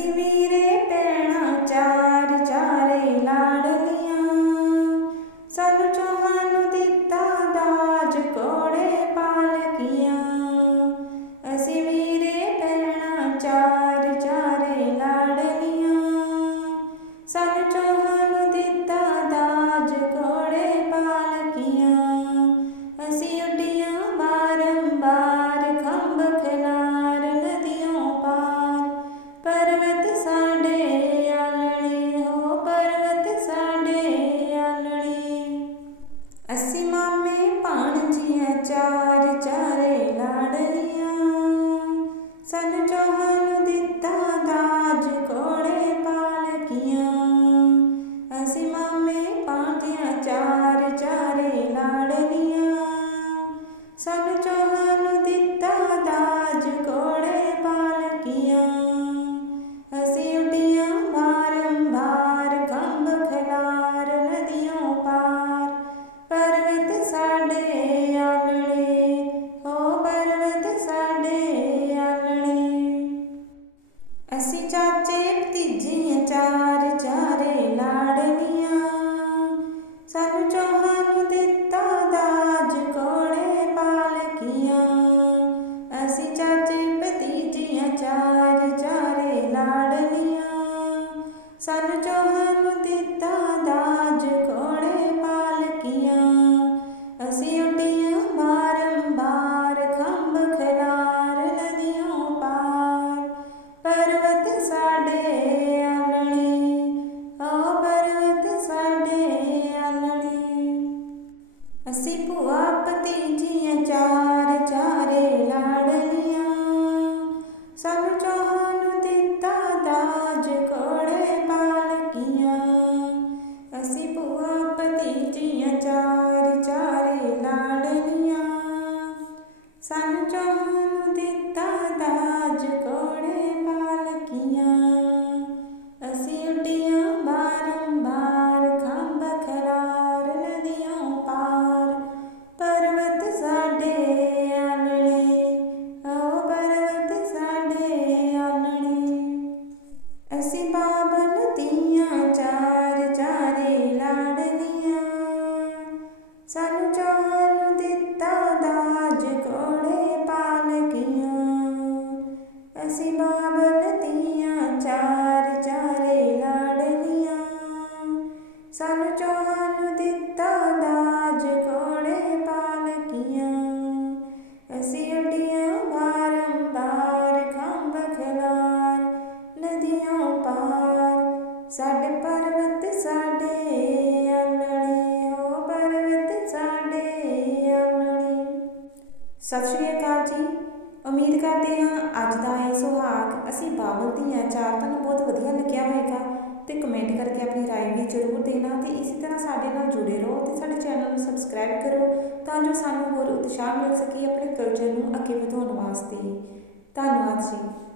Nazarene. 하나님 ਸਿਵਾ ਬਨਤੀਆਂ ਚਾਰ ਚਾਰੇ ਲਾੜਨੀਆਂ। ਸਾਨੂੰ ਚੋਹਾਂ ਨੂੰ ਦਿੱਤਾ ਦਾਜ ਕੋੜੇ ਪਾਲਕੀਆਂ। ਅਸੀਂ ਉੱਡੀਆਂ ਬਾਰੰਬਾਰ ਖੰਭ ਖਿਲਾਰ, ਨਦੀਆਂ ਪਾਰ। ਸਾਡੇ ਪਰਵਤ ਸਾਡੇ ਸਤਿ ਸ਼੍ਰੀ ਅਕਾਲ ਜੀ। ਉਮੀਦ ਕਰਦੇ ਹਾਂ ਅੱਜ ਦਾ ਇਹ ਸੁਹਾਗ ਅਸੀਂ ਬਾਬਲ ਦੀਆਂ ਚਾਰ ਤੁਹਾਨੂੰ ਬਹੁਤ ਵਧੀਆ ਲੱਗਿਆ ਹੋਵੇਗਾ ਤੇ ਕਮੈਂਟ ਕਰਕੇ ਆਪਣੀ رائے ਵੀ ਜ਼ਰੂਰ ਦੇਣਾ ਤੇ ਇਸੇ ਤਰ੍ਹਾਂ ਸਾਡੇ ਨਾਲ ਜੁੜੇ ਰਹੋ ਤੇ ਸਾਡੇ ਚੈਨਲ ਨੂੰ ਸਬਸਕ੍ਰਾਈਬ ਕਰੋ ਤਾਂ ਜੋ ਸਾਨੂੰ ਹੋਰ ਉਤਸ਼ਾਹ ਮਿਲ ਸਕੇ ਆਪਣੇ ਕਲਚਰ ਨੂੰ ਅੱਗੇ ਵਧਾਉਣ ਵਾਸਤੇ। ਧੰਨਵਾਦ ਜੀ।